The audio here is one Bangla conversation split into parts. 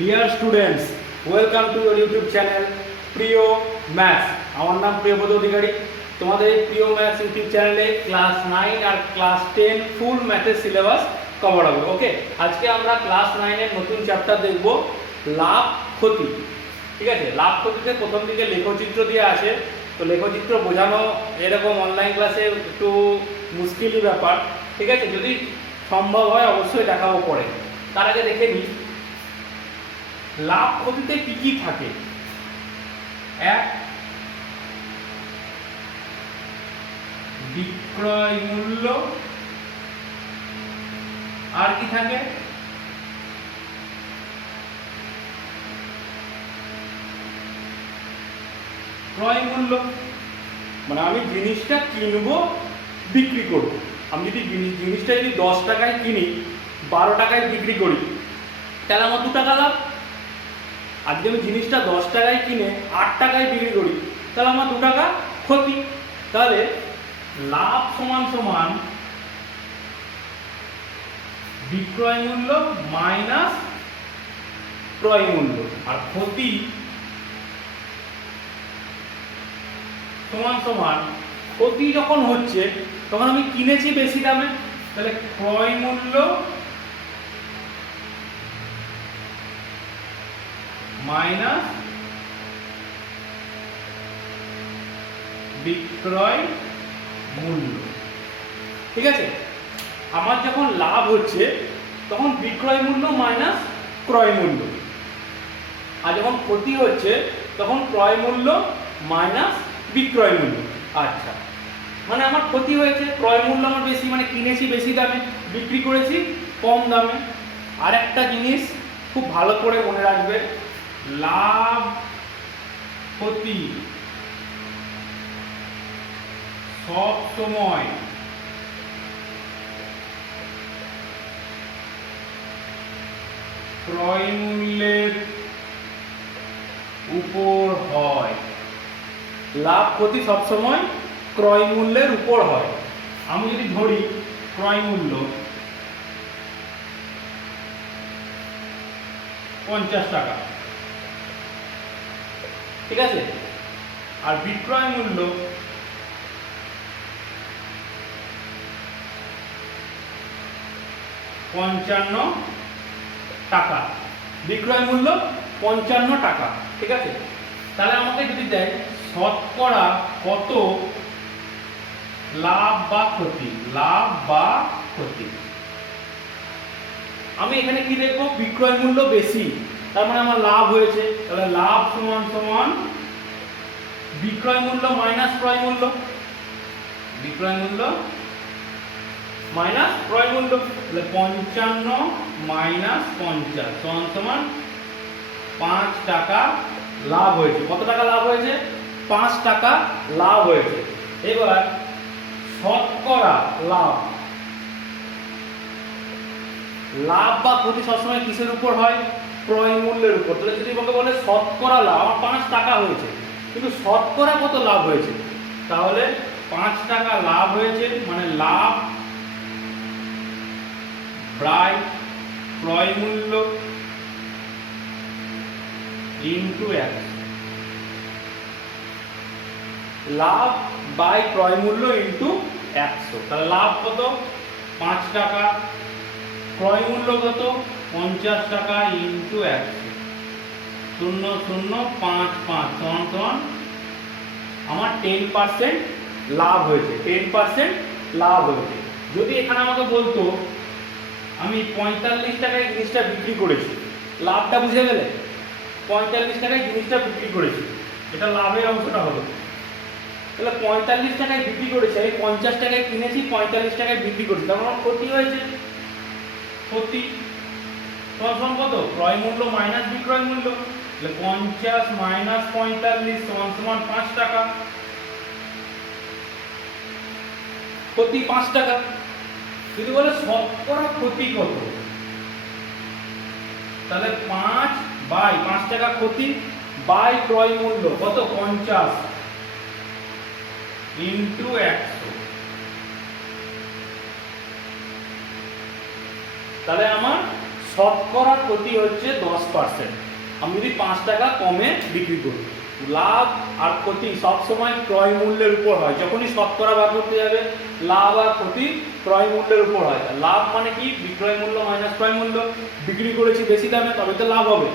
Dear students, welcome to your YouTube channel প্রিয় ম্যাথস। আমার নাম প্রিয়পদ অধিকারী। তোমাদের এই প্রিয় ম্যাথস ইউটিউব চ্যানেলে ক্লাস 9 আর ক্লাস 10 ফুল ম্যাথের সিলেবাস কভার হবে। ওকে, আজকে আমরা ক্লাস 9 এর নতুন চ্যাপ্টার দেখব, লাভ ক্ষতি। ঠিক আছে, লাভ ক্ষতিতে প্রথম দিকে লেখচিত্র দিয়ে আসে। তো লেখচিত্র বোঝানো এরকম অনলাইন ক্লাসে একটু মুশকিলই ব্যাপার। ঠিক আছে, যদি সম্ভব হয় অবশ্যই দেখাবো পরে। তার আগে দেখে নিই লাভ ক্ষতিতে কি কি থাকে। এক, বিক্রয় মূল্য। আর কি থাকে? ক্রয় মূল্য। মানে আমি জিনিসটা কিনবো, বিক্রি করব। আমি যদি জিনিসটা যদি 10 টাকায় কিনি, 12 টাকায় বিক্রি করি, তাহলে আমার 2 টাকা লাভ। আর যদি আমি জিনিসটা 10 টাকায় কিনে 8 টাকায় বিক্রি করি, তাহলে আমার 2 টাকা ক্ষতি। তাহলে লাভ সমান সমান বিক্রয় মূল্য মাইনাস ক্রয় মূল্য, আর ক্ষতি সমান সমান ক্ষতি যখন হচ্ছে তখন আমি কিনেছি বেশি দামে, তাহলে ক্রয় মূল্য মাইনাস বিক্রয় মূল্য। ঠিক আছে, আমার যখন লাভ হচ্ছে তখন বিক্রয় মূল্য মাইনাস ক্রয় মূল্য, আর যখন ক্ষতি হচ্ছে তখন ক্রয় মূল্য মাইনাস বিক্রয় মূল্য। আচ্ছা, মানে আমার ক্ষতি হয়েছে, ক্রয় মূল্য আমার বেশি, মানে কিনেছি বেশি দামে, বিক্রি করেছি কম দামে। আর একটা জিনিস খুব ভালো করে মনে রাখবে, লাভ ক্ষতি সব সময় ক্রয় মূল্যের উপর হয়। লাভ ক্ষতি সবসময় ক্রয় মূল্যের উপর হয়। আমি যদি ধরি ক্রয় মূল্য 50 টাকা, ঠিক আছে, আর বিক্রয় মূল্য 55 টাকা, বিক্রয় মূল্য 55 টাকা। ঠিক আছে, তাহলে আমাকে যদি দেয় শতকরা কত লাভ বা ক্ষতি, লাভ বা ক্ষতি, আমি এখানে কি দেখবো? বিক্রয় মূল্য বেশি, তার মানে আমার লাভ হয়েছে। তাহলে লাভ সমান সমান বিক্রয় মূল্য মাইনাস ক্রয় মূল্য, বিক্রয় মূল্য মাইনাস ক্রয় মূল্য। তাহলে 55 মাইনাস 50 সমান সমান 5 টাকা লাভ হয়েছে। কত টাকা লাভ হয়েছে? 5 টাকা লাভ হয়েছে। এবার শতকরা লাভ, লাভ বা ক্ষতি সবসময় কিসের উপর হয়? ক্রয় মূল্যের উপর। তাহলে যদি আমাকে বলে শতকরা লাভ, আমার 5 টাকা হয়েছে, কিন্তু শতকরা কত লাভ হয়েছে? তাহলে 5 টাকা লাভ হয়েছে, মানে লাভ বাই ক্রয় মূল্য ইনটু 100। লাভ বাই ক্রয় মূল্য ইনটু 100। তাহলে লাভ কত? 5 টাকা, ক্রয় মূল্য কত? 50 টাকা ইনটু 100, 0055 সমান সমান আমার 10% লাভ হয়েছে, 10% লাভ হয়েছে। যদি এখানে আমাকে বলতো আমি 45 টাকায় জিনিসটা বিক্রি করেছি, লাভটা বুঝে গেলে? 45 টাকায় জিনিসটা বিক্রি করেছি, এটা লাভের অংশটা হলো। তাহলে 45 টাকায় বিক্রি করেছি, আমি 50 টাকায় কিনেছি, 45 টাকায় বিক্রি করেছি, তখন আমার ক্ষতি হয়েছে। ক্ষতি সমান কত? ক্রয় মূল্য মাইনাস বিক্রয় মূল্য। তাহলে 50 মাইনাস 45 সমান সমান 5 টাকা, ক্ষতি 5 টাকা। যদি বলে শতকরা ক্ষতি কত, তাহলে 5 বাই 5 টাকা ক্ষতি বাই ক্রয় মূল্য কত? 50 ইনটু 100। তাহলে আমার শতকরা ক্ষতি হচ্ছে 10%। আমি যদি 5 টাকা কমে বিক্রি করি, লাভ আর ক্ষতি সবসময় ক্রয় মূল্যের উপর হয়। যখনই শতকরা বার করতে যাবে, লাভ আর ক্ষতি ক্রয় মূল্যের উপর হয়। লাভ মানে কি? বিক্রয় মূল্য মাইনাস ক্রয় মূল্য। বিক্রি করেছি বেশি দামে, তবে তো লাভ হবে।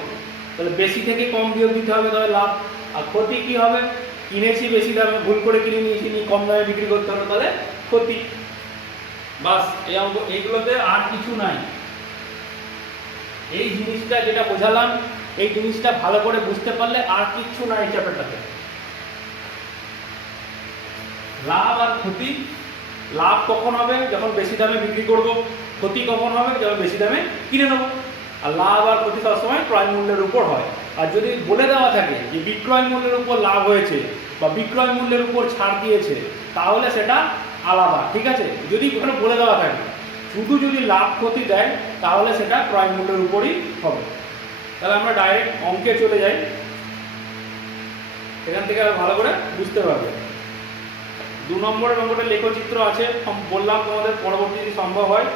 তাহলে বেশি থেকে কম বিয়োগ দিতে হবে, তবে লাভ। আর ক্ষতি কি হবে? কিনেছি বেশি দামে, ভুল করে কিনে নিয়েছি, কম দামে বিক্রি করতে হবে, তাহলে ক্ষতি। বাস, এই অঙ্ক, এইগুলোতে আর কিছু নাই। এই জিনিসটা যেটা বোঝালাম, এই জিনিসটা ভালো করে বুঝতে পারলে আর কিচ্ছু নাই এই চ্যাপ্টারটাতে। লাভ আর ক্ষতি, লাভ কখন হবে? যখন বেশি দামে বিক্রি করব। ক্ষতি কখন হবে? যখন বেশি দামে কিনে নেব। আর লাভ আর ক্ষতি সবসময় ক্রয় মূল্যের উপর হয়। আর যদি বলে দেওয়া থাকে যে বিক্রয় মূল্যের উপর লাভ হয়েছে বা বিক্রয় মূল্যের উপর ছাড় দিয়েছে, তাহলে সেটা আলাদা, ঠিক আছে? যদি ওখানে বলে দেওয়া থাকে, শুধু যদি লাভ ক্ষতি দেয়, তাহলে সেটা ক্রয় মূল্যের উপরই হবে। তাহলে আমরা ডাইরেক্ট অঙ্কে চলে যাই, এখান থেকে আরো ভালো করে বুঝতে পারবে। 2 নম্বরের অঙ্কটা লেখচিত্র আছে, বললাম তোমাদের পরবর্তী যদি সম্ভব হয়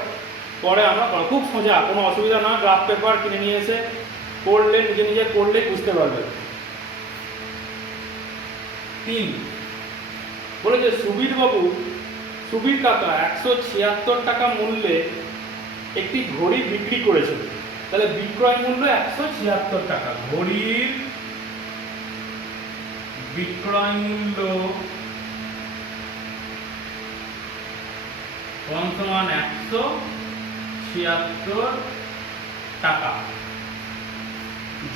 পরে আমরা, খুব সোজা, কোনো অসুবিধা না। গ্রাফ পেপার কিনে নিয়ে এসে করলে, নিজে নিজে করলে বুঝতে পারবে। 3 বলেছে সুবীর কাকা 176 টাকা মূল্যে একটি ঘড়ি বিক্রি করেছিল। তাহলে বিক্রয় মূল্য 176 টাকা, ঘড়ির বিক্রয় মূল্য সমান 176 টাকা।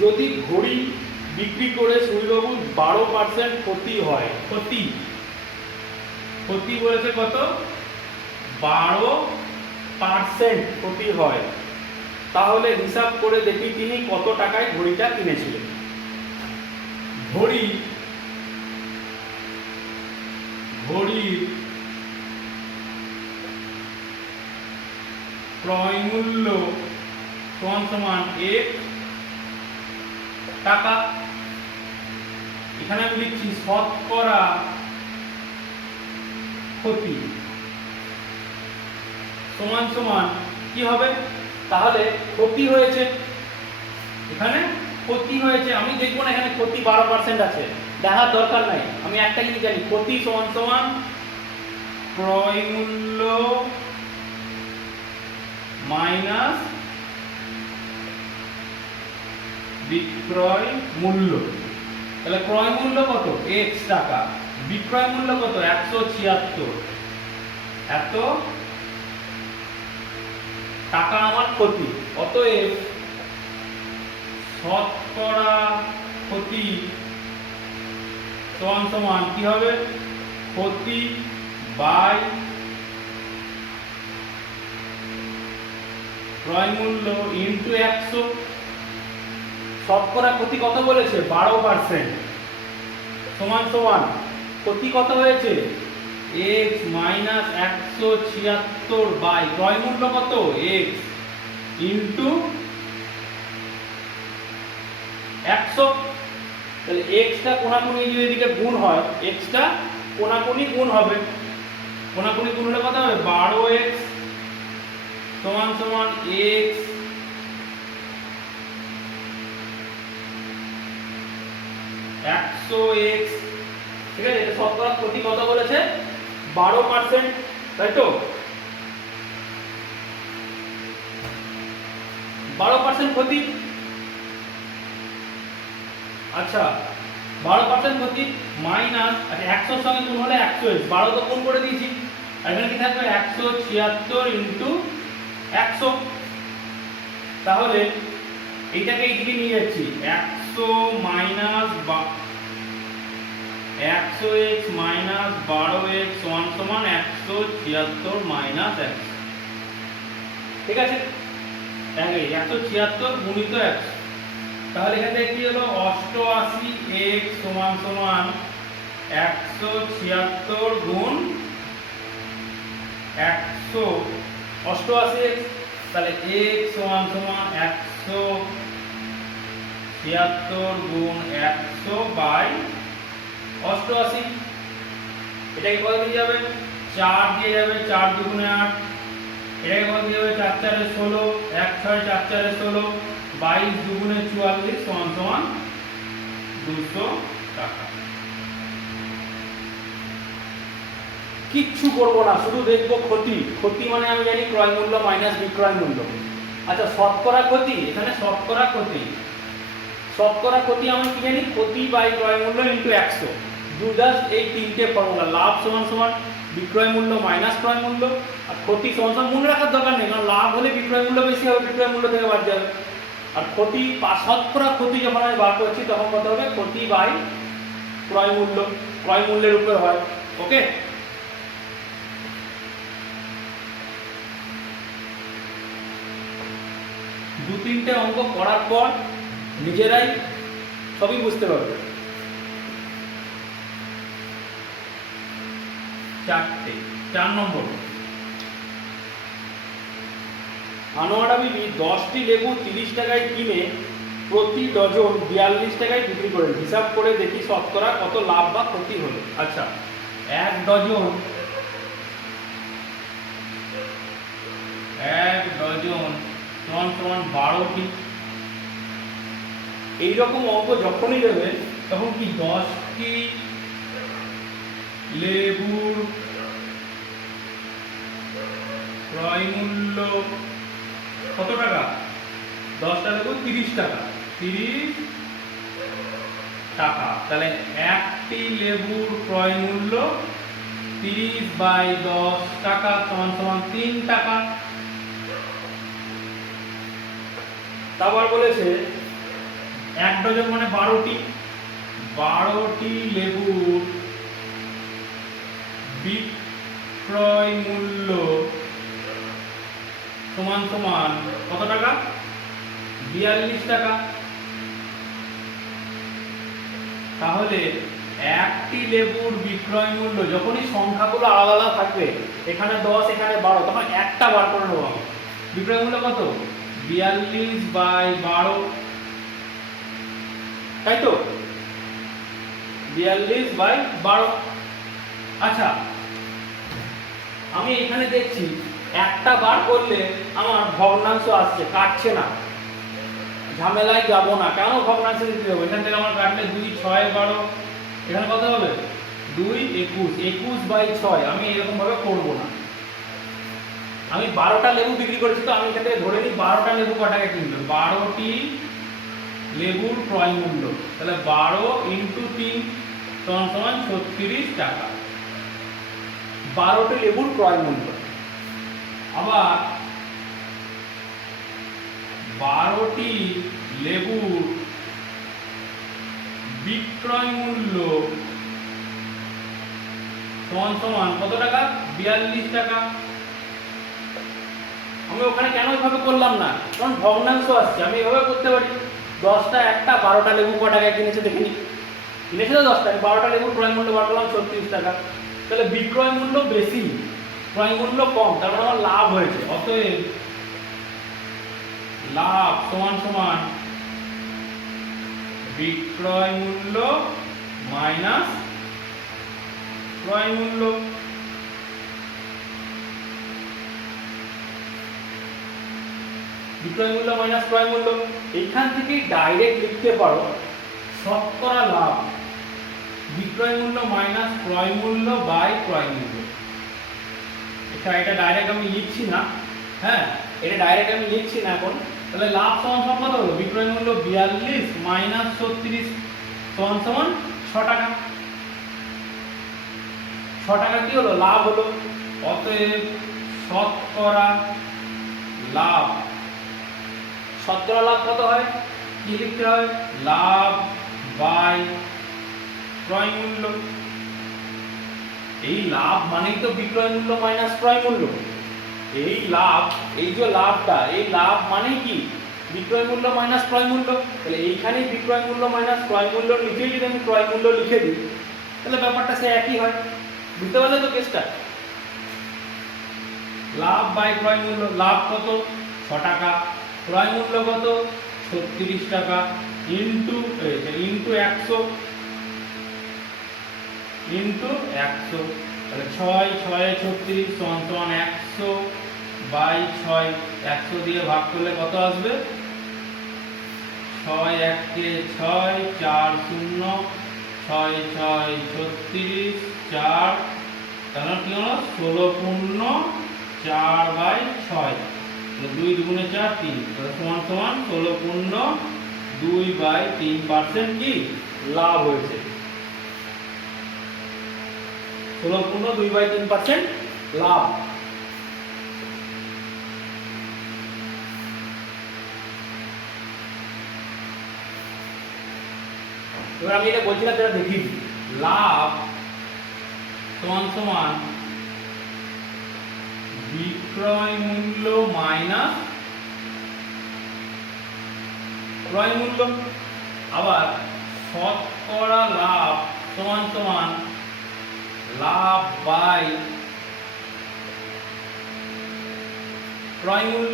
যদি ঘড়ি বিক্রি করে সুবীরবাবুর 12% ক্ষতি হয়, ক্ষতি বলেছে কত? 12% ক্ষতি হয়, তাহলে হিসাব করে দেখি তিনি কত টাকায় ঘড়িটা কিনেছিলেন। ঘড়ির ক্রয় মূল্য সমান 1 টাকা। এখানে আমি লিখছি শতকরা ক্ষতি সমান কি হবে? তাহলে ক্ষতি হয়েছে, এখানে ক্ষতি হয়েছে, আমি দেখবো না এখানে ক্ষতি 12% আছে, দেখার দরকার নাই। আমি একটা জিনিস জানি, ক্ষতি সমান ক্রয় মূল্য মাইনাস বিক্রয় মূল্য। তাহলে ক্রয় মূল্য কত? x টাকা, বিক্রয় মূল্য কত? 176। এত টাকা আমার ক্ষতি। অতএব শতকরা ক্ষতি সমান কি হবে? ক্ষতি বাই ক্রয় মূল্য ইন্টু 100। শতকরা ক্ষতি কত বলেছে? 12%। সমান ক্ষতি কত হয়েছে? x মাইনাস 176 বাই ক্রয় মূল্য কত? x into 100। তাহলে x টা কোনাকুনি যদি এদিকে গুণ হয়, x টা কোনাকুনি গুণ হবে। কোনাকুনি গুণ হলে কত হবে? 12x সমান x 100x, ঠিক আছে? এটা শতকরা ক্ষতি কত বলেছে? 12%, তাই তো? 12% ক্ষতি। আচ্ছা, 12% ক্ষতি মাইনাস, আচ্ছা 100 এর সঙ্গে গুণ হলে 100x, 12 তো গুণ করে দিয়েছি, এখানে কি থাকবে? 176 ইন্টু 100। তাহলে এইটাকে এইদিকে নিয়ে যাচ্ছি, 100 মাইনাস 100x মাইনাস 12x সমান 176 মাইনাস 100, ঠিক আছে? 176 গুণিত 100। তাহলে এখান থেকে কি হলো? 88x সমান 176 গুণ 100, 88x। তাহলে x সমান 176 গুণ 100 বাই 88। এটাকে কত দিয়ে যাবে? 4 দিয়ে যাবে, 4 দুগুণে 8, এটাকে বলতে হবে 4 4 16, 1 6 4 4 16, 22 দুগুণে 44 সমান সমান 200 টাকা। কিচ্ছু করব না, শুধু দেখবো ক্ষতি। ক্ষতি মানে আমি জানি ক্রয় মূল্য মাইনাস বিক্রয় মূল্য। আচ্ছা শতকরা ক্ষতি, এখানে শতকরা ক্ষতি। শতকরা ক্ষতি আমি কি জানি, ক্ষতি বাই ক্রয় মূল্য ইনটু 100। জাস্ট এই তিনটে ফর্মুলা, লাভ সমান সমান বিক্রয় মূল্য মাইনাস ক্রয় মূল্য, আর ক্ষতি সমান সমান মনে রাখার দরকার নেই, কারণ লাভ হলে বিক্রয় মূল্য বেশি হবে, বিক্রয় মূল্য থেকে বাদ যাবে। আর ক্ষতি বা শতকরা ক্ষতি যখন আমি বার করছি তখন কত হবে, ক্ষতি বাই ক্রয় মূল্য, ক্রয় মূল্যের উপর হয়। ওকে, দু তিনটে অঙ্ক করার পর নিজেরাই সবই বুঝতে পারবে। 4 নম্বর, আনোয়ারা বিবি 10টি লেবু 30 টাকায় কিনে প্রতি ডজন 42 টাকায় বিক্রি করেন। হিসাব করে দেখি শতকরা কত লাভ বা ক্ষতি হলো। আচ্ছা, 1 ডজন 12টি। এইরকম অঙ্ক যখনই দেবে তখন কি 10টি লেবুর ক্রয় মূল্য কত টাকা, 10টা লেবু 30 টাকা, 30 টাকা। তাহলে একটি লেবুর ক্রয় মূল্য 30 বাই 10 টাকা সমান সমান 3 টাকা। তারপর বলেছে 1 ডজন মানে 12টি লেবুর বিক্রয় মূল্য সমান সমান কত টাকা, 42 টাকা। তাহলে একটি লেবুর বিক্রয় মূল্য, যখনই সংখ্যাগুলো আলাদা আলাদা থাকবে, এখানে 10 এখানে 12, তখন একটা বার করে নেবো আমি। বিক্রয় মূল্য কত, 42 বাই 12, তাই তো, 42 বাই 12। আচ্ছা, আমি এখানে দেখছি একটা বার করলে আমার ভগ্নাংশ আসছে, কাটছে না, ঝামেলায় যাব না। কেন ভগ্নাংশ দিতে হবে, এখান থেকে আমার কাটলে 2 6 12, এখানে কত হবে 2 21, 21 বাই 6। আমি এরকম ভাবে করব না। আমি 12টা লেবু বিক্রি করেছি, তো আমি এখান থেকে ধরে নিই 12টা লেবু ক টাকা কিনলো, 12টি লেবুর ক্রয় মূল্য, তাহলে 12 ইন্টু 3 সমান সমান 36 টাকা। 12টি লেবুর ক্রয় মূল্য। আবার 12টি লেবুর বিক্রয় মূল্য সমান সমান কত টাকা, 42 টাকা। আমি ওখানে কেন এইভাবে করলাম না, কারণ ভগ্নাংশ আসছে, আমি এভাবে করতে পারি। 10টা একটা 12টা লেবু ক টাকায় কিনেছে দেখে নি, কিনেছে তো 10টা, 12টা লেবুর ক্রয় মূল্য বার করলাম 36 টাকা। তাহলে বিক্রয় মূল্য বেশি, ক্রয় মূল্য কম, তার মানে আমার লাভ হয়েছে। অতএব লাভ সমান সমান বিক্রয় মূল্য মাইনাস ক্রয় মূল্য। বিক্রয় মূল্য মাইনাস ক্রয় মূল্য, এইখান থেকে ডাইরেক্ট লিখতে পারো শতকরা লাভ বিক্রয় মূল্য মাইনাস ক্রয় মূল্য বাই ক্রয় মূল্য। এটা ডাইরেক্ট আমি লিখছি না, হ্যাঁ, এটা ডাইরেক্ট আমি লিখছি না এখন। তাহলে লাভ সমান সমান কত হলো, বিক্রয় মূল্য 42 মাইনাস 36 সমান সমান 6 টাকা। 6 টাকা কি হলো, লাভ হলো। অতএব শতকরা লাভ, শতকরা লাভ কত হয়, কি লিখতে হয়, লাভ বাই ক্রয় মূল্য। এই লাভ মানেই তো বিক্রয় মূল্য মাইনাস ক্রয় মূল্য। এই লাভ, এই যে লাভটা, এই লাভ মানে কি, বিক্রয় মূল্য মাইনাস ক্রয় মূল্য। তাহলে এইখানেই বিক্রয় মূল্য মাইনাস ক্রয় মূল্য, নিচেই যদি আমি ক্রয় মূল্য লিখে দিই, তাহলে ব্যাপারটা সে একই হয়। বুঝতে পারলে তো কেসটা। লাভ বাই ক্রয় মূল্য, লাভ কত 6 টাকা, ক্রয় মূল্য কত 36 টাকা, ইন্টু 100, ইন্টু 100, তাহলে 6 6 36 সমান সমান 100 বাই 6 100 দিয়ে ভাগ করলে কত আসবে? 6 1 6 4 0 6 6 36 4 তাহলে কি হলো 16 পূর্ণ 4/6 2 দুগুণে 4 3 তাহলে সমান সমান 16 পূর্ণ 2/3% কি লাভ হয়েছে। 16 পূর্ণ 2/3% লাভ। এবার আমি এটা বলছিলাম যেটা দেখি লাভ সমান সমান বিক্রয় মূল্য মাইনাস ক্রয় মূল্য, আবার শতকরা লাভ সমান সমান লাভ বাই ক্রয় মূল্য।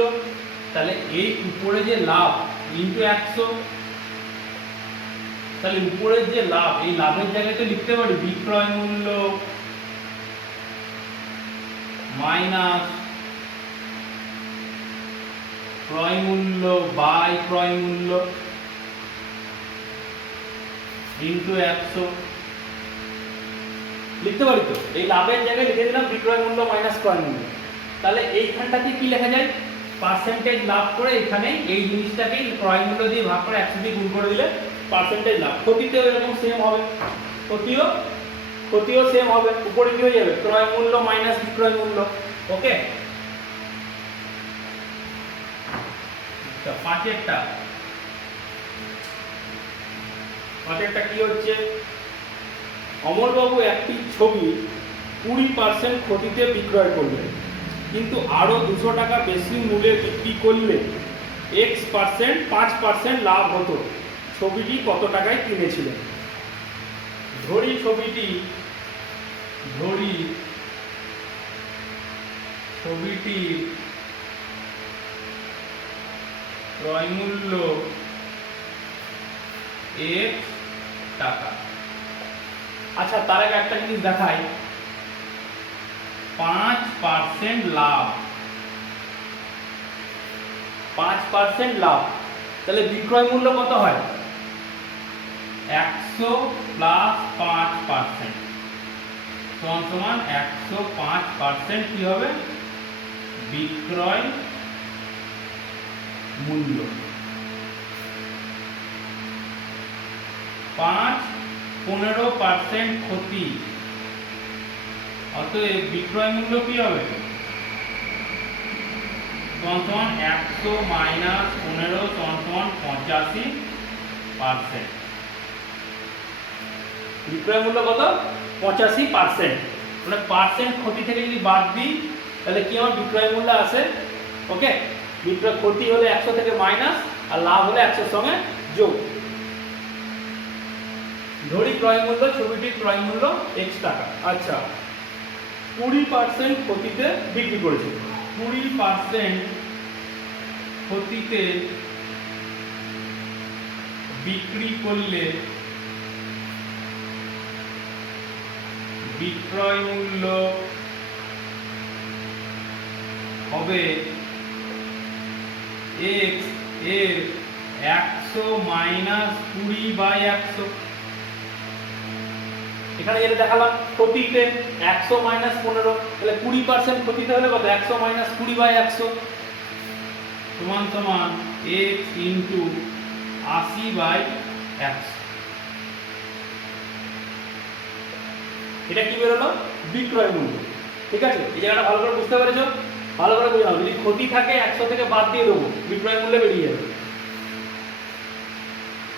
তাহলে এই উপরে যে লাভ ইনটু 100, তাহলে উপরের যে লাভ এই লাভের জায়গায় তো লিখতে পারি বিক্রয় মূল্য মাইনাস ক্রয় মূল্য বাই ক্রয় মূল্য ইনটু 100 লিখতে পারি। তো এই লাভের জায়গায় লিখে দিলাম বিক্রয় মূল্য মাইনাস ক্রয় মূল্য। তাহলে এইখানটাতে কি লেখা যায়? পার্সেন্টেজ লাভ করে এখানে এই জিনিসটাকে ক্রয় মূল্য দিয়ে ভাগ করে 100 দিয়ে গুণ করে দিলে পার্সেন্টেজ লাভ। ক্ষতিতেও এরকম সেম হবে, ক্ষতিও সেম হবে। উপরে কি হয়ে যাবে? ক্রয় মূল্য মাইনাস বিক্রয় মূল্য। ওকে, পাঁচেরটা কি হচ্ছে? অমলবাবু একটি ছবি 20% ক্ষতিতে বিক্রয় করলেন, কিন্তু আরো 200 টাকা বেশি মূল্যে বিক্রি করলে x% 5% লাভ হতো। ছবিটি কত টাকায় কিনেছিলেন? ধরি ছবিটি ক্রয় মূল্য x টাকা। আচ্ছা, তার আগে একটা জিনিস দেখাই, 5% লাভ, 5% লাভ, তাহলে বিক্রয় মূল্য কত হয়? 100 প্লাস 5% সমান সমান 105% কি হবে? বিক্রয় মূল্য। 15% ক্ষতি, অতএব বিক্রয় মূল্য কি হবে? সমান সমান 100 মাইনাস 15 সমান সমান 85%। বিক্রয় মূল্য কত? 85%। মানে পার্সেন্ট ক্ষতি থেকে যদি বাদ দিই তাহলে কি আমার বিক্রয় মূল্য আসে? ওকে, বিক্রয় ক্ষতি হলে 100 থেকে মাইনাস আর লাভ হলে 100 সঙ্গে যোগ। ধরি ক্রয় মূল্য, ছবিটির ক্রয় মূল্য x টাকা। আচ্ছা, 20% ক্ষতিতে বিক্রি করেছে। 20% ক্ষতিতে বিক্রি করলে বিক্রয় মূল্য হবে x এর 100 মাইনাস 20/100। এখানে যেটা দেখালাম ক্ষতিতে 100 মাইনাস 15, তাহলে 20% ক্ষতিতে হলে কত? 100 মাইনাস 20/100 সমান সমান x ইন্টু 80/100। এটা কি বেরোলো? বিক্রয় মূল্য। ঠিক আছে, এই জায়গাটা ভালো করে বুঝতে পেরেছো? ভালো করে বুঝে নাও। যদি ক্ষতি থাকে 100 থেকে বাদ দিয়ে দেবো, বিক্রয় মূল্য বেরিয়ে যাবে।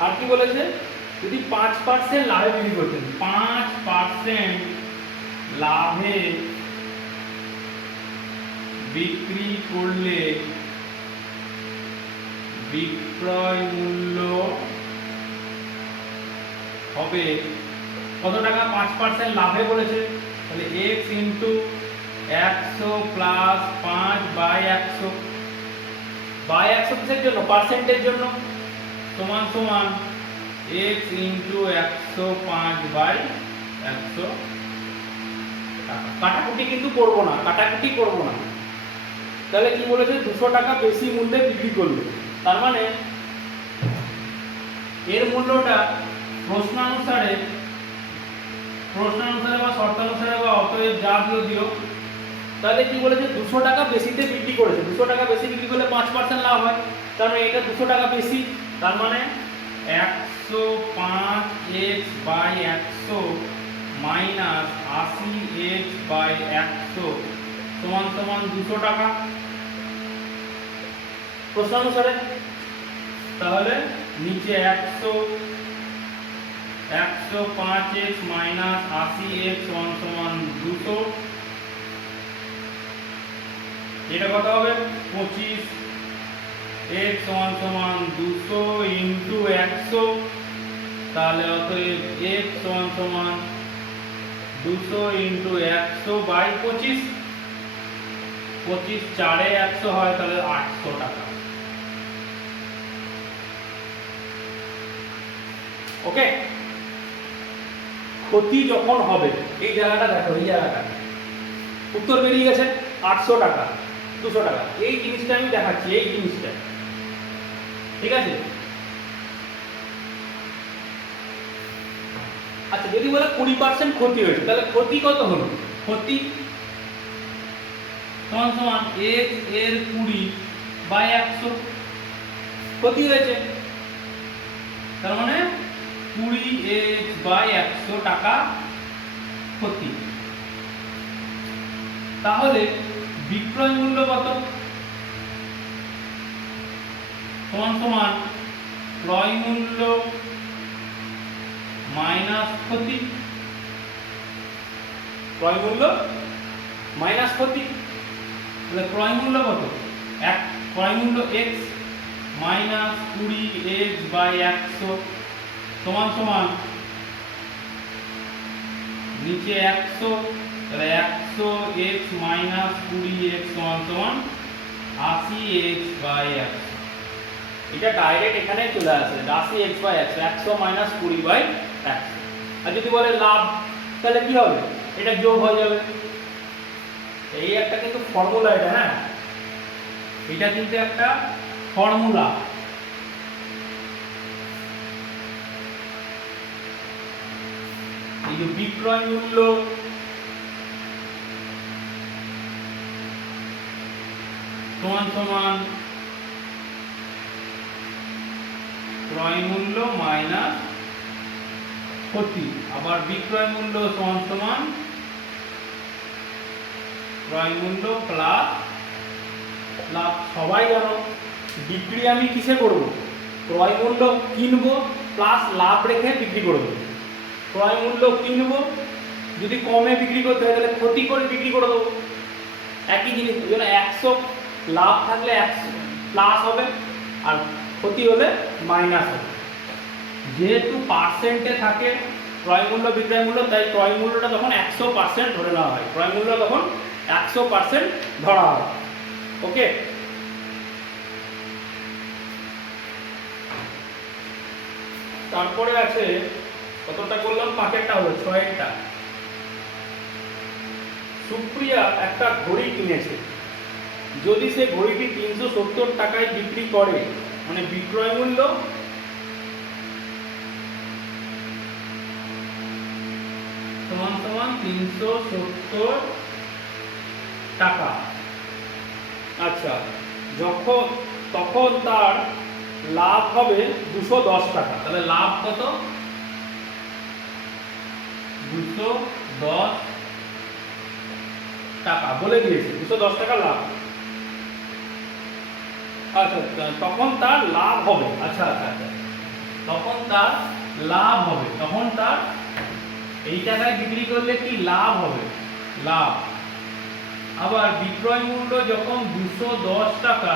আর কি বলেছে? যদি 5% লাভে বিক্রি করতেন, 5% লাভে বিক্রি করলে বিক্রয় মূল্য হবে কত টাকা? 5% লাভে বলেছে, তাহলে x ইন্টু 100 প্লাস 5/100 কিসের জন্য? পার্সেন্টের জন্য, সমান সমান x ইন্টু 105/100 টাকা। কাটাকুটি কিন্তু করবো না, কাটাকুটি করবো না। তাহলে কি বলেছে 200 টাকা বেশি মূল্যে বিক্রি করলো, তার মানে এর মূল্যটা প্রশ্নানুসারে বা শর্তানুসারে বা অতএব যা দিও, তাহলে কি বলেছে 200 টাকা বেশিতে বিক্রি করেছে। 200 টাকা বেশি বিক্রি করলে 5% লাভ হয়, তার মানে এটা 200 টাকা বেশি, তার মানে 105x/100 মাইনাস 80x/100 সমান সমান 200 টাকা প্রশ্নানুসারে। তাহলে নিচে 105x মাইনাস 80x সমান সমান 200, এটা কত হবে 25x সমান সমান 200 ইন্টু 100, তাহলে অতএব x সমান সমান 200 ইন্টু 100 বাই 25, 25 4 এ 100 হয়, তাহলে 800 টাকা। ওকে, ক্ষতি যখন হবে, এই জায়গাটা দেখো, এই জায়গাটা উত্তর বেরিয়ে গেছে 800 টাকা 200 টাকা, এই জিনিসটা আমি দেখাচ্ছি, এই জিনিসটা ঠিক আছে। আচ্ছা, যদি বলে 20% ক্ষতি হয়েছে, তাহলে ক্ষতি কত হলো? ক্ষতি সমান সমান x এর 20/100 ক্ষতি হয়েছে, তার মানে 20x/100 টাকা ক্ষতি। তাহলে বিক্রয় মূল্য কত? সমান সমান ক্রয় মূল্য মাইনাস ক্ষতি, ক্রয় মূল্য মাইনাস ক্ষতি। তাহলে ক্রয় মূল্য কত? ক্রয় মূল্য x মাইনাস 20x/100 সমান সমান নিচে 100, তাহলে 100x মাইনাস 20x সমান সমান 80x/100। এটা ডাইরেক্ট এখানে চলে আসে 80x/100, 100 মাইনাস 20/100। আর যদি বলে লাভ, তাহলে কি হবে? এটা যোগ হয়ে যাবে। এই একটা কিন্তু ফর্মুলা, এটা হ্যাঁ, এটা কিন্তু একটা ফর্মুলা। এই যে বিক্রয় মূল্য সমান সমান ক্রয় মূল্য মাইনাস ক্ষতি, আবার বিক্রয় মূল্য সমান সমান ক্রয় মূল্য প্লাস লাভ। সবাই জানো বিক্রি আমি কিসে করব? ক্রয় মূল্য কিনবো প্লাস লাভ রেখে বিক্রি করব। ক্রয় মূল্য কিনবো, যদি কমে বিক্রি করতে হয় তাহলে ক্ষতি করে বিক্রি করে দেবো, একই জিনিস। ওই জন্য 100 লাভ থাকলে 100 প্লাস হবে, আর ক্ষতি হলে মাইনাস হবে। যেহেতু পার্সেন্টে থাকে ক্রয় মূল্য বিক্রয় মূল্য, তাই ক্রয় মূল্যটা তখন 100% ধরে নেওয়া হয়, ক্রয় মূল্য তখন 100% ধরা হয়। ওকে, তারপরে আছে কতটা করলাম, 5এরটা হলো, 6এরটা। সুপ্রিয়া একটা ঘড়ি কিনেছে, যদি সে ঘড়িটি 370 টাকায় বিক্রি করে, মানে বিক্রয় মূল্য সমান সমান 370 টাকা। আচ্ছা, তখন তার লাভ হবে 210 টাকা। তাহলে লাভ কত? 210 টাকা বলে দিয়েছে, 210 টাকা লাভ। আচ্ছা, তখন তার লাভ হবে, আচ্ছা আচ্ছা আচ্ছা, তখন তার লাভ হবে, তখন তার এই টাকায় বিক্রি করলে কি লাভ হবে? লাভ। আবার বিক্রয় মূল্য যখন 210 টাকা,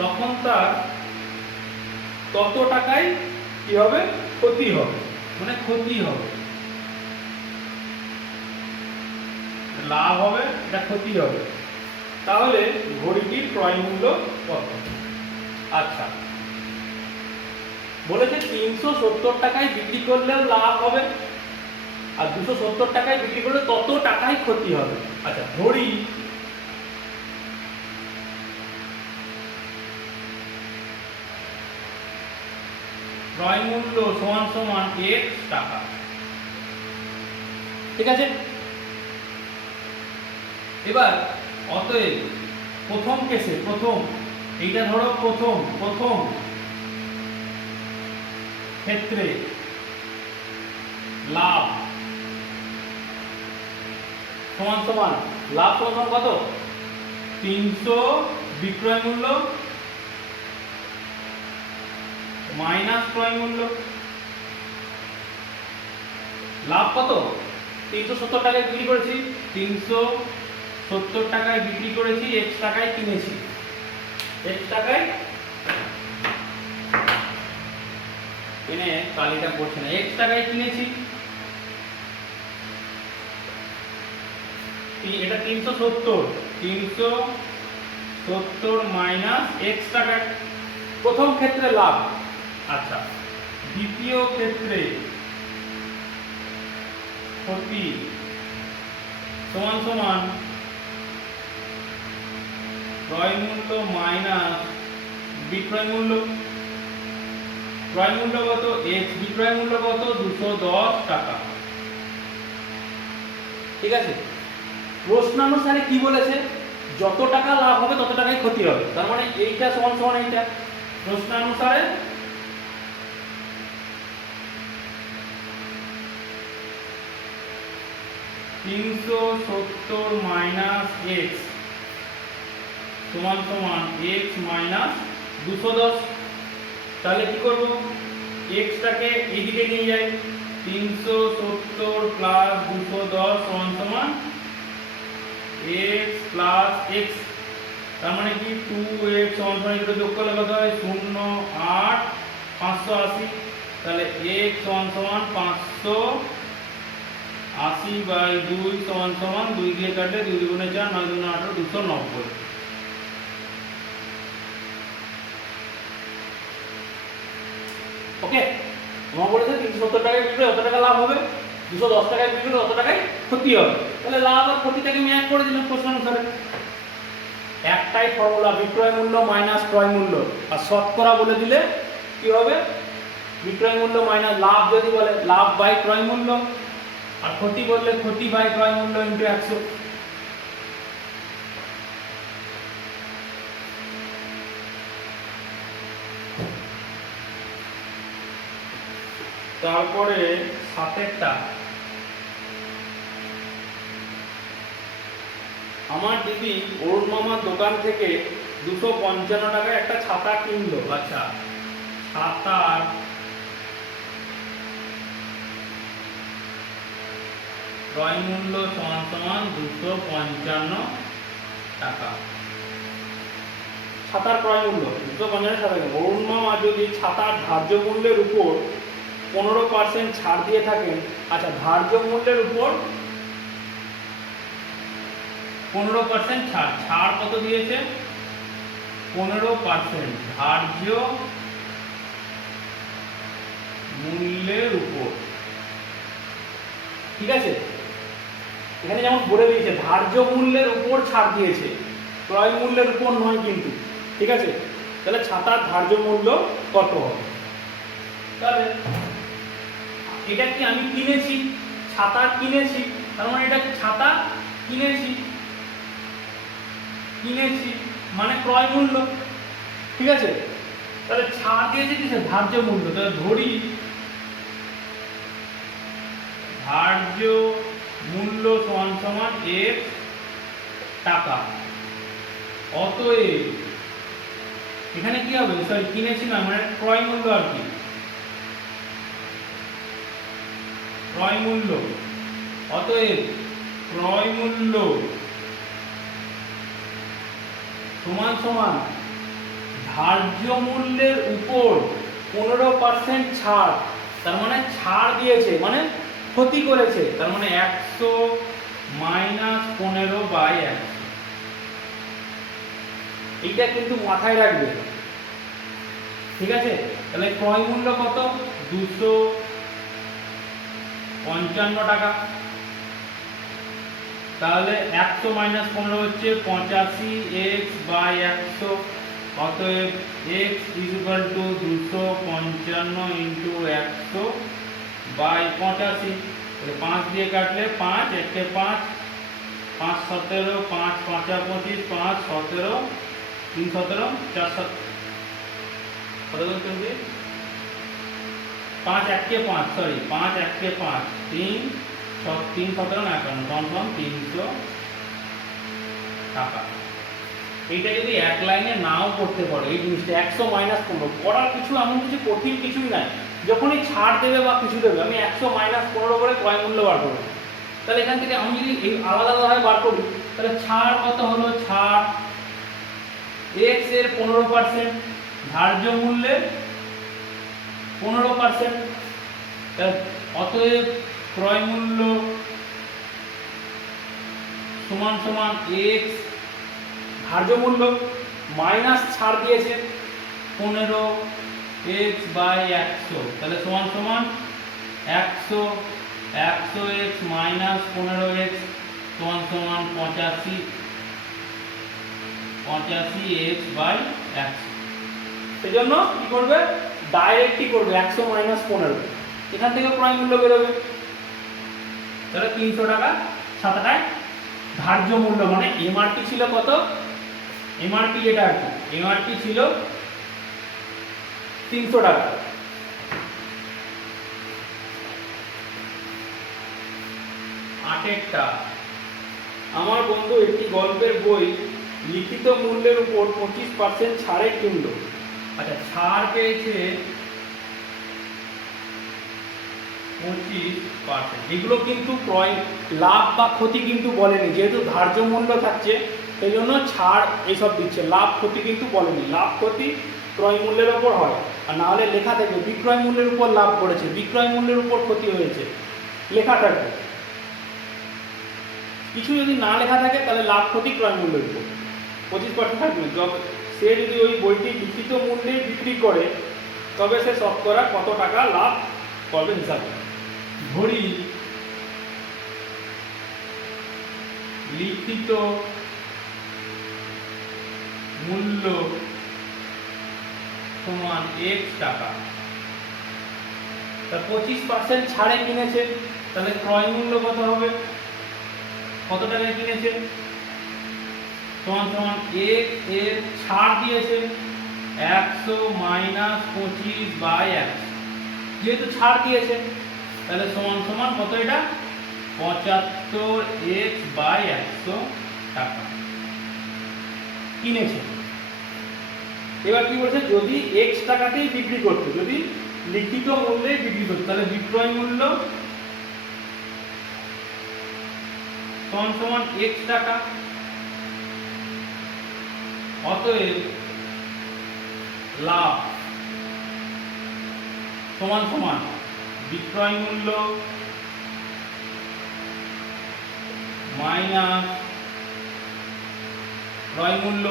তখন তার তত টাকায় কি হবে? ক্ষতি হবে, মানে ক্ষতি হবে। লাভ হবে, এটা ক্ষতি হবে। তাহলে ঘড়িটির ক্রয় মূল্য কত? আচ্ছা, বলেছে 370 টাকায় বিক্রি করলেও লাভ হবে, আর 270 টাকায় বিক্রি করলে তত টাকায় ক্ষতি হবে। আচ্ছা, ঘড়ি ক্রয় মূল্য সমান সমান x টাকা। ঠিক আছে, এবার অতএব প্রথম কেসে এইটা ধরো প্রথম ক্ষেত্রে লাভ সমান সমান কত? 300 বিক্রয় মূল্য মাইনাস ক্রয় মূল্য। লাভ কত? 370 টাকায় বিক্রি করেছি, 370 টাকায় বিক্রি করেছি, x টাকায় কিনেছি, x টাকায় কিনে কালিটা পড়ছে না, x টাকায় কিনেছি। এটা 370 মাইনাস x টাকায় প্রথম ক্ষেত্রে লাভ। আচ্ছা, দ্বিতীয় ক্ষেত্রে ক্ষতি সমান সমান ক্রয় মূল্য মাইনাস বিক্রয় মূল্য। ক্রয় মূল্য কত? x, বিক্রয় মূল্য কত? 210 টাকা। ঠিক আছে, প্রশ্নানুসারে কি বলেছে? যত টাকা লাভ হবে তত টাকাই ক্ষতি হবে, তার মানে এইটা সমান সমান এইটা। প্রশ্নানুসারে $370 মাইনাস x সমান সমান x মাইনাস 210। তাহলে কি করব? x টাকে এইদিকে নিয়ে যাই, 370 প্লাস 210 সমান সমান x প্লাস x, তার মানে কি 2x সমান সমান এটা যোগ করলে কত হয়? 0 8 580। তাহলে x সমান সমান 580/2 সমান সমান 2 দিয়ে কাটলে 2 দুগুণে 4 9 দুগুণে 18 290। ওকে, তোমার বলেছে 370 টাকায় বিক্রি কত টাকা লাভ হবে, 210 টাকায় বিক্রি কত টাকায় ক্ষতি হবে। তাহলে লাভ আর ক্ষতিটাকে আমি এক করে দিলাম প্রশ্নানুসারে। একটাই ফর্মুলা, বিক্রয় মূল্য মাইনাস ক্রয় মূল্য, আর শতকরা বলে দিলে কি হবে? বিক্রয় মূল্য মাইনাস লাভ, যদি বলে লাভ বাই ক্রয় মূল্য, আর ক্ষতি বললে ক্ষতি বাই ক্রয় মূল্য ইনটু 100। তারপরে সাতেরটা, আমার দিদি অরুণ মামার দোকান থেকে 255 টাকায় একটা ছাতা কিনলো। আচ্ছা, ছাতার ক্রয় মূল্য সমান সমান 255 টাকা। ছাতার ক্রয় মূল্য 255 টাকা। অরুণ মামা যদি ছাতার ধার্য মূল্যের উপর 15% ছাড় দিয়ে থাকেন, আচ্ছা ধার্য মূল্যের উপর 15% ছাড়, ছাড় কত দিয়েছে? 15% ধার্য মূল্যের উপর। ঠিক আছে, এখানে যেমন বলে দিয়েছে ধার্য মূল্যের উপর ছাড় দিয়েছে, ক্রয় মূল্যের উপর নয় কিন্তু। ঠিক আছে, তাহলে ছাতার ধার্য মূল্য কত হবে? তাহলে এটা কি আমি কিনেছি, ছাতা কিনেছি, তার মানে এটা ছাতা কিনেছি মানে ক্রয় মূল্য। ঠিক আছে, তাহলে ছাড় দিয়েছে কিসে? ধার্য মূল্য। তাহলে ধরি ধার্য মূল্য সমান সমান x টাকা। অতএব এখানে কি হবে? সরি, কিনেছি না, মানে ক্রয় মূল্য আর কি, ক্রয় মূল্য। অতএব ক্রয় মূল্য সমান সমান ধার্য মূল্যের উপর 15% ছাড়, তার মানে ছাড় দিয়েছে মানে ক্ষতি করেছে, তার মানে 100 মাইনাস 15/100। এইটা কিন্তু মাথায় রাখবে। ঠিক আছে, তাহলে ক্রয় মূল্য কত? 255 টাকা। তাহলে 100 মাইনাস 15 হচ্ছে 85x/100, অতএব x equal to 255 into 100 by 85। তাহলে 5 দিয়ে কাটলে 5 একে 5 5 17 5 5 25 5 17 3 17 4 7 কত চলবে 5 একে 5 সরি 5 একে 5 3 3 17 না কারণ কনফার্ম 300 টাকা। এইটা যদি এক লাইনে নাও করতে পারো এই জিনিসটা 100 মাইনাস 15 করার কিছু এমন কিছু কঠিন কিছুই নাই। যখনই ছাড় দেবে বা কিছু দেবে আমি 100 মাইনাস 15 করে ক্রয় মূল্য বার করব। তাহলে এখান থেকে আমি যদি এই আলাদা আলাদাভাবে বার করি তাহলে ছাড় কত হলো, ছাড় x এর 15%, ধার্য মূল্যের 15%। অতএব ক্রয় মূল্য সমান সমান x ধার্য মূল্য মাইনাস ছাড় দিয়েছে 15x বাই 100, তাহলে সমান সমান 100x মাইনাস 15x সমান সমান 85x বাই 100। সেই জন্য কি করবে, ডাইরেক্টই করবে 100 মাইনাস 15, এখান থেকে ক্রয় মূল্য বেরোবে। তাহলে 300 টাকা 7 টাকায় ধার্য মূল্য, মানে এমআরপি ছিল কত, এমআরপি যেটা আর কি এমআরপি ছিল 300 টাকা। আটেরটা, আমার বন্ধু একটি গল্পের বই লিখিত মূল্যের উপর 25% ছাড়ে কিনলো। আচ্ছা, ছাড় পেয়েছে 25%। এগুলো কিন্তু ক্রয় লাভ বা ক্ষতি কিন্তু বলেনি, যেহেতু ধার্য মূল্য থাকছে সেই জন্য ছাড় এইসব দিচ্ছে, লাভ ক্ষতি কিন্তু বলেনি। লাভ ক্ষতি ক্রয় মূল্যের উপর হয়, আর না হলে লেখা থাকবে বিক্রয় মূল্যের উপর লাভ করেছে, বিক্রয় মূল্যের উপর ক্ষতি হয়েছে, লেখা থাকবে। কিছু যদি না লেখা থাকে তাহলে লাভ ক্ষতি ক্রয় মূল্যের উপর 25% থাকবে। সে যদি ওই বইটি লিখিত মূল্যে বিক্রি করে তবে সে শতকরা কত টাকা লাভ করবে হিসাবে। ধরি লিখিত মূল্য সমান x টাকা, তা 25% ছাড়ে কিনেছে, তাহলে ক্রয় মূল্য কত হবে, কত টাকায় কিনেছে, সমান সমান x এর ছাড় দিয়েছে 100 মাইনাস 25 বাই 100, যেহেতু ছাড় দিয়েছে তাহলে সমান সমান কত, এটা 75x বাই 100 টাকা কিনেছে। এবার কি বলছে, যদি x টাকাতেই বিক্রি করতে, যদি লিখিত মূল্যে বিক্রি করতে, তাহলে বিক্রয় মূল্য সমান সমান x টাকা। অতএব লাভ সমান সমান বিক্রয় মূল্য মাইনাস ক্রয় মূল্য।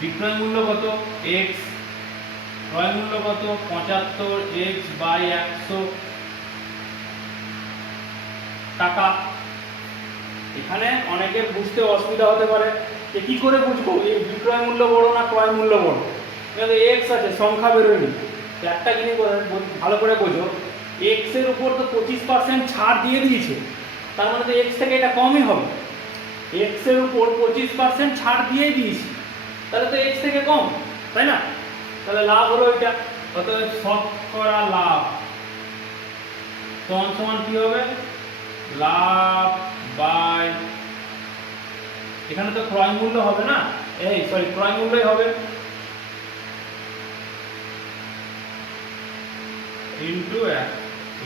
বিক্রয় মূল্য কত x, ক্রয় মূল্য কত 75x বাই 100 টাকা। এখানে অনেকের বুঝতে অসুবিধা হতে পারে যে কি করে বুঝবো এই বিক্রয় মূল্য বড় না ক্রয় মূল্য বড়, x আছে সংখ্যা বেরোয়নি। একটা জিনিস ভালো করে বোঝো, x এর উপর তো 25% ছাড় দিয়ে দিয়েছে, তার মানে তো x থেকে এটা কমই হবে। x এর উপর 25% ছাড় দিয়ে দিয়েছি, তাহলে তো x থেকে কম, তাই না? তাহলে লাভ হলো এটা, অতএব শতকরা লাভ সমান সমান কি হবে, লাভ বাই, এখানে তো ক্রয় মূল্য হবে না, এই সরি ক্রয় মূল্যই হবে, ইন্টু 1।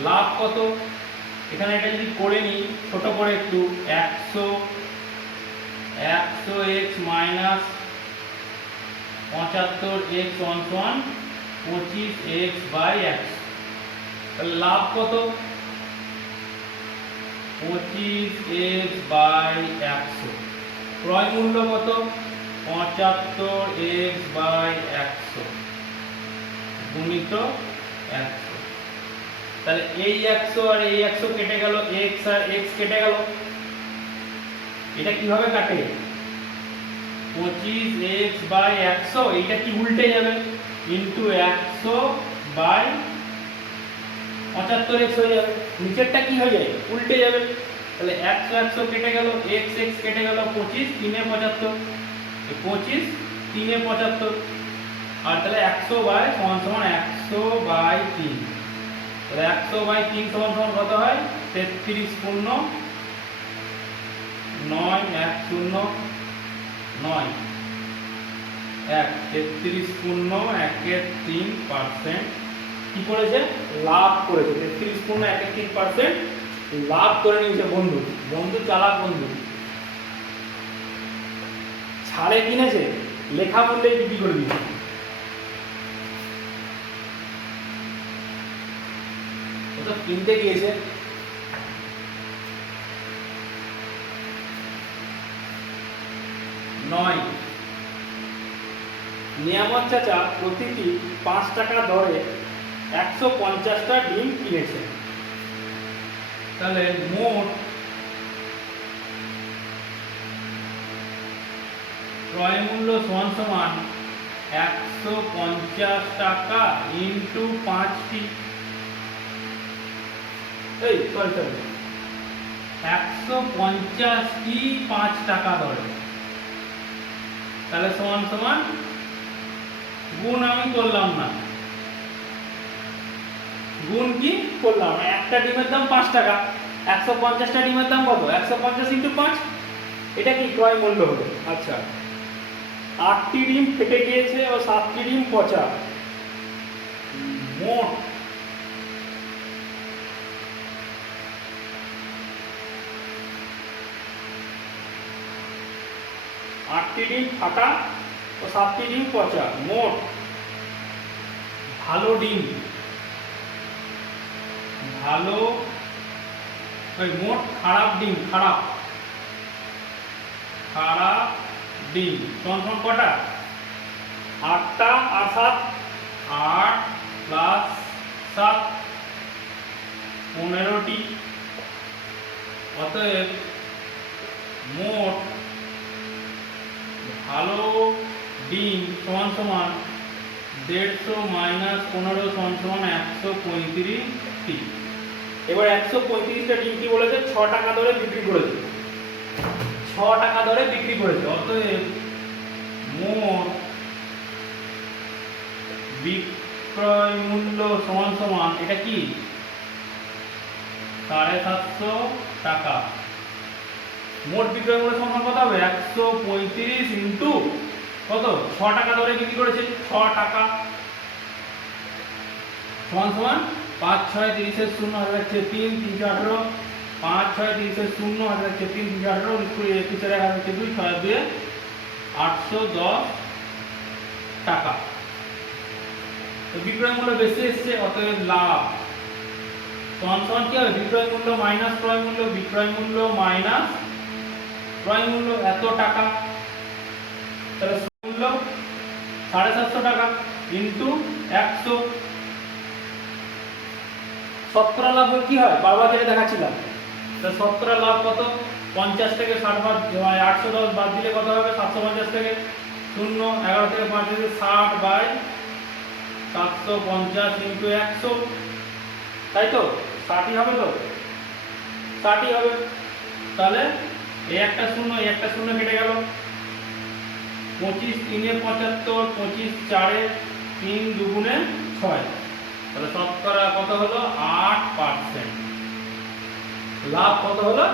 লাভ কত, এখানে এটা যদি করে নিই ছোট করে একটু, 100x মাইনাস 75x সমান 25x বাই 100, তাহলে লাভ কত, 25x বাই 100। ক্রয় মূল্য কত, 75x বাই 100 গুণিত 100। তাহলে এই 100 আর এই 100 কেটে গেল, x আর x কেটে গেল। এটা কিভাবে কাটে, 25x/100, এটা কি উল্টে যাবে, ইন্টু 100/75x হয়ে যাবে। নিচেরটা কি হয়ে যায়, উল্টে যাবে। তাহলে 100 কেটে গেল, x কেটে গেল, 25 3 এ 75, 25 3 এ 75, আর তাহলে 100/100/3, তাহলে 100/3 সমান কত হয়, 33 পূর্ণ 9 1 0 9 1, 33 পূর্ণ 1 3% কি করেছে, লাভ করেছে। 33 পূর্ণ 1 3% লাভ করে নিয়েছে বন্ধু। বন্ধু চালাক বন্ধু, ছাড়ে কিনেছে, লেখা মূল্যে বিক্রি করে দিয়েছে। ও তো কিনতে গিয়েছে। নয়, নিয়ামত চাচা প্রতিটি 5 টাকা দরে 150টা ডিম কিনেছে। তাহলে মোট ক্রয় মূল্য সমান 150 টাকা ইন্টু 5টি, এই সরি 150টি 5 টাকা দরে, তাহলে সমান গুণ আমি করলাম না, গুণ কি করলাম, একটা ডিমের দাম 5 টাকা, 150টা ডিমের দাম কত, 150 ইন্টু 5, এটা কি ক্রয় মূল্য হলো। আচ্ছা, 8টি ডিম ফেটে গিয়েছে ও 7টি ডিম পচা, মোট আটটি ডিম ফাটা ও 7টি ডিম পচা, মোট ভালো ডিম, মোট খারাপ ডিম, খারাপ ডিম সমান কটা, 8টা আর 7, 8 প্লাস 7 15টি। অতএব মোট ভালো ডিম সমান 150 মাইনাস 15 সমান 135টি। এবার 135টা ডিম কি বলেছে, 6 টাকা দরে বিক্রি করেছে, 6 টাকা দরে বিক্রি করেছে। অতএব মোট বিক্রয় মূল্য সমান এটা কি 750 টাকা। মোট বিক্রয় মূল্য সমান কত হবে, 135 ইন্টু কত, 6 টাকা দরে বিক্রি করেছে, 6 টাকা সমান 5 6 30 এর 0 হয়ে যাচ্ছে 3 3 18, 5 6 30 এর 0 হয়ে যাচ্ছে 3 3 18, 21 4 হয়ে যাচ্ছে 2 6 2 810 টাকা। তো বিক্রয় মূল্য বেশি এসছে, অতএব লাভ সমান কি হবে, বিক্রয় মূল্য মাইনাস ক্রয় মূল্য, বিক্রয় মূল্য মাইনাস ক্রয় মূল্য এত টাকা, তাহলে মূল্য 750 টাকা ইন্টু 100। শতকরা লাভ কি হয়, বারবার যেটা দেখাচ্ছিলাম, তাহলে শতকরা লাভ কত, 50 থেকে 60 বাদ 810 বাদ দিলে কত হবে, 750 থেকে 0 11 থেকে 5 থেকে 60/750 ইন্টু 100, তাই তো 60ই হবে, তো 60ই হবে। তাহলে এই একটা 0 এই একটা 0 কেটে গেল, 25 3 এ 75, 25 4 এ 3 2 6, তাহলে শতকরা কত হলো 8%, লাভ কত হলো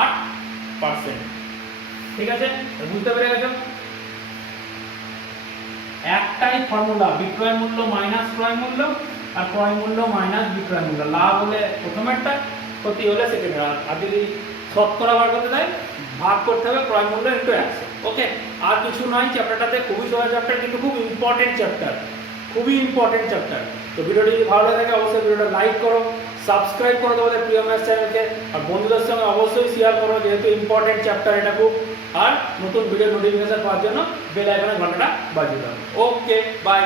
8%। ঠিক আছে, বুঝতে পেরে গেছো? একটাই ফর্মুলা, বিক্রয় মূল্য মাইনাস ক্রয় মূল্য আর ক্রয় মূল্য মাইনাস বিক্রয় মূল্য। লাভ হলে প্রথমেরটা, ক্ষতি হলে সেকেন্ডের। আর যদি শতকরা বার করতে দেয়, ভাগ করতে হবে ক্রয় মূল্য ইন্টু 100। ওকে, আর কিছু নয়। চ্যাপ্টারটাতে খুবই সহজ চ্যাপ্টার, কিন্তু খুব ইম্পর্টেন্ট চ্যাপ্টার, খুবই ইম্পর্টেন্ট চ্যাপ্টার। তো ভিডিওটি যদি ভালো লাগে অবশ্যই ভিডিওটা লাইক করো, সাবস্ক্রাইব করো তোমাদের প্রিয় ম্যাথ চ্যানেলকে, আর বন্ধুদের সঙ্গে অবশ্যই শেয়ার করো, যেহেতু ইম্পর্টেন্ট চ্যাপ্টার এটা খুব। আর নতুন ভিডিও নোটিফিকেশন পাওয়ার জন্য বেল আইকনের ঘন্টাটা বাজিয়ে দাও। ওকে, বাই।